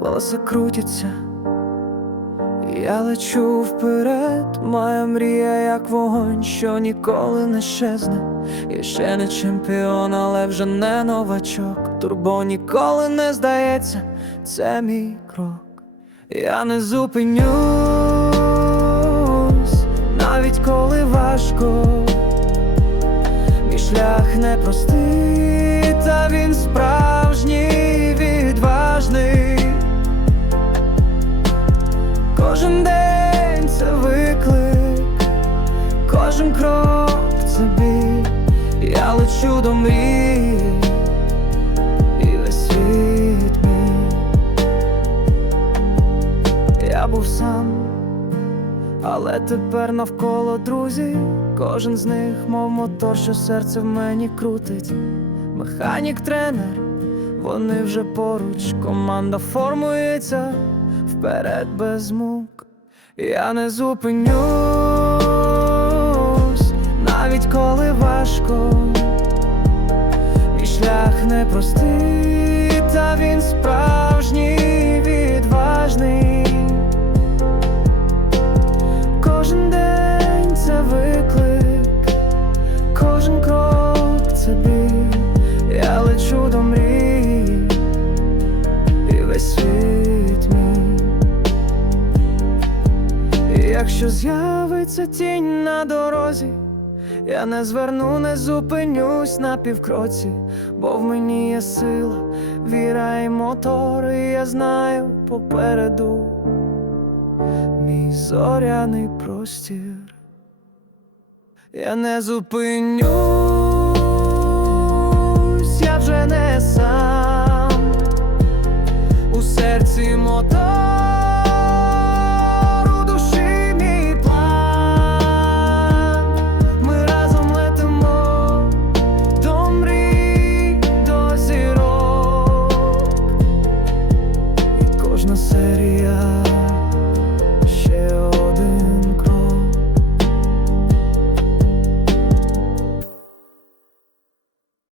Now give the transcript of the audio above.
колеса крутяться, я лечу вперед, моя мрія, як вогонь, що ніколи не щезне. Я ще не чемпіон, але вже не новачок. Турбо ніколи не здається, це мій крок. Я не зупинюсь, навіть коли важко. Мій шлях непростий, та він справжній кожен крок це. Я лечу до мрії, і весь світ. Я був сам, але тепер навколо друзі, кожен з них, мов мотор, що серце в мені крутить. Механік, тренер, вони вже поруч, команда формується вперед без мук. Я не зупинюсь, шлях непростий, та він справжній відважний. Кожен день це виклик, кожен крок це біль. Я лечу до мрії, і весь світ мій. Якщо з'явиться тінь на дорозі, я не зверну, не зупинюсь на півкроці, бо в мені є сила, віра і мотор, і я знаю попереду мій зоряний простір. Я не зупинюсь, я вже не сам у серці мотор, można seria